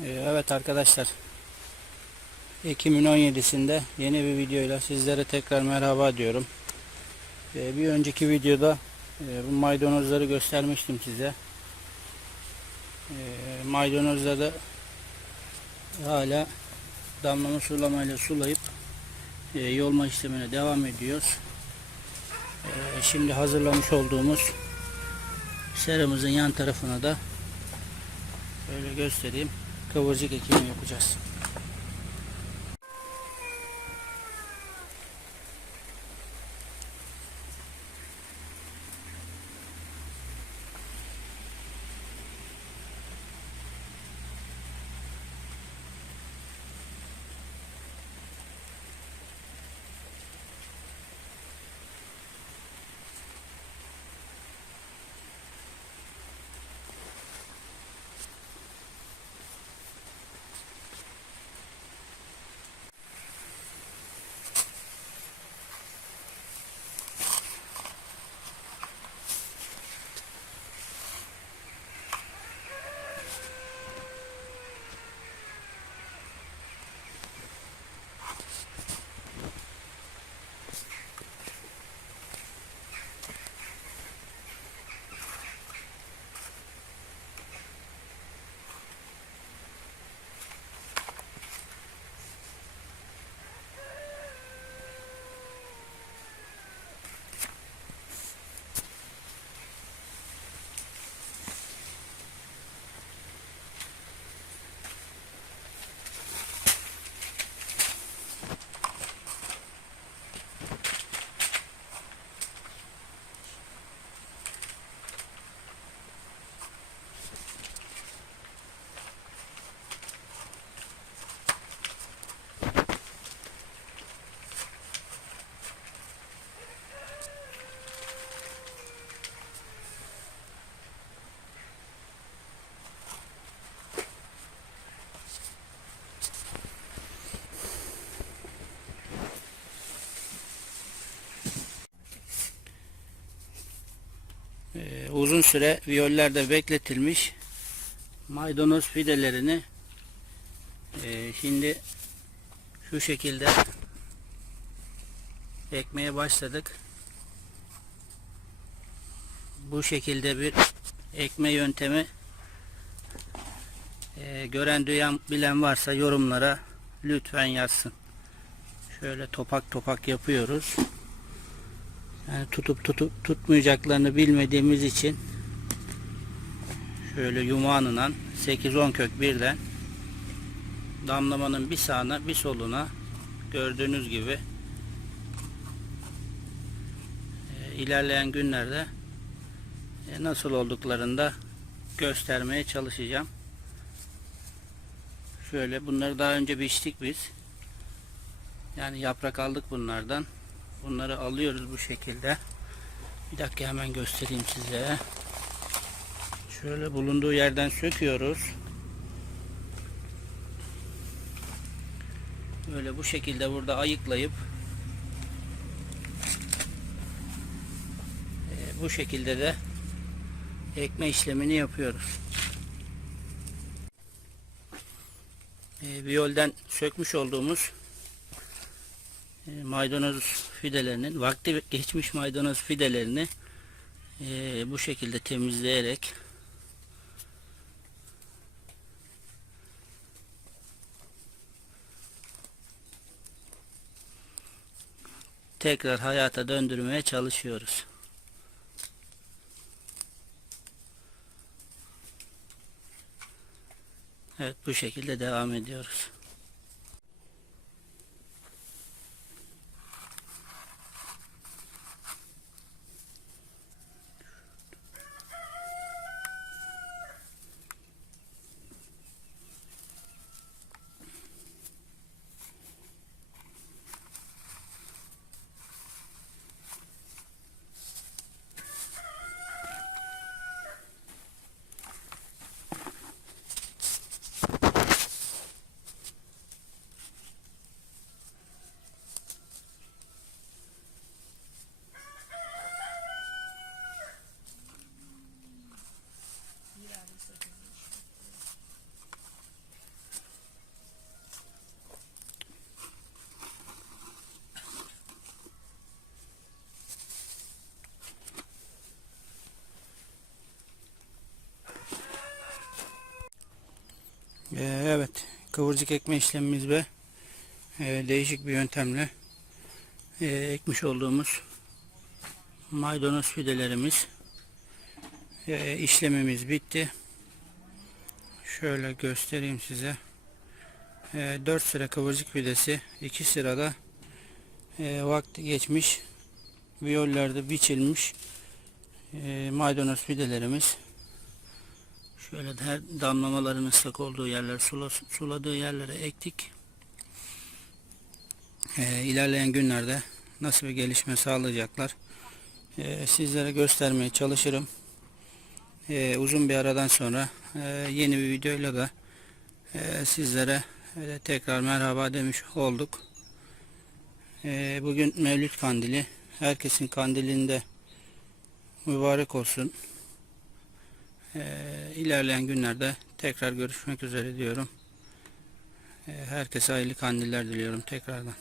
Ee, Evet arkadaşlar. Ekim'in 17'sinde yeni bir videoyla sizlere tekrar merhaba diyorum. Ee, Bir önceki videoda e, bu maydanozları göstermiştim size. Ee, Maydanozları hala damlama sulamayla sulayıp e, yolma işlemine devam ediyoruz. Şimdi hazırlamış olduğumuz seramızın yan tarafına da Böyle göstereyim. Kıvırcık ekimi yapacağız. Ee, uzun süre viyollerde bekletilmiş maydanoz fidelerini e, şimdi şu şekilde ekmeye başladık. Bu şekilde bir ekme yöntemi e, gören duyan bilen varsa yorumlara lütfen yazsın. Şöyle topak topak yapıyoruz. Yani tutup tutup tutmayacaklarını bilmediğimiz için şöyle yumağınla 8-10 kök birden damlamanın bir sağına bir soluna gördüğünüz gibi e, ilerleyen günlerde e, nasıl olduklarını da göstermeye çalışacağım. Şöyle bunları daha önce biçtik biz. Yani yaprak aldık bunlardan. Bunları alıyoruz bu şekilde. Bir dakika hemen göstereyim size. Şöyle bulunduğu yerden söküyoruz. Böyle bu şekilde burada ayıklayıp e, bu şekilde de ekme işlemini yapıyoruz. E, viyolden sökmüş olduğumuz maydanoz fidelerinin vakti geçmiş maydanoz fidelerini e, bu şekilde temizleyerek tekrar hayata döndürmeye çalışıyoruz. Evet bu şekilde devam ediyoruz. Ee, evet, kıvırcık ekme işlemimiz ve e, değişik bir yöntemle e, ekmiş olduğumuz maydanoz fidelerimiz e, işlemimiz bitti. Şöyle göstereyim size. E, 4 sıra kıvırcık fidesi, 2 sırada e, vakti geçmiş, viyollerde biçilmiş e, maydanoz fidelerimiz. Şöyle her damlamaların ıslak olduğu yerler, sula, suladığı yerlere ektik. E, ilerleyen günlerde nasıl bir gelişme sağlayacaklar e, sizlere göstermeye çalışırım. E, uzun bir aradan sonra e, yeni bir videoyla da e, sizlere e, tekrar merhaba demiş olduk. E, bugün Mevlüt Kandili. Herkesin kandilinde mübarek olsun. Ee, ilerleyen günlerde tekrar görüşmek üzere diyorum. Ee, herkese hayırlı kandiller diliyorum tekrardan.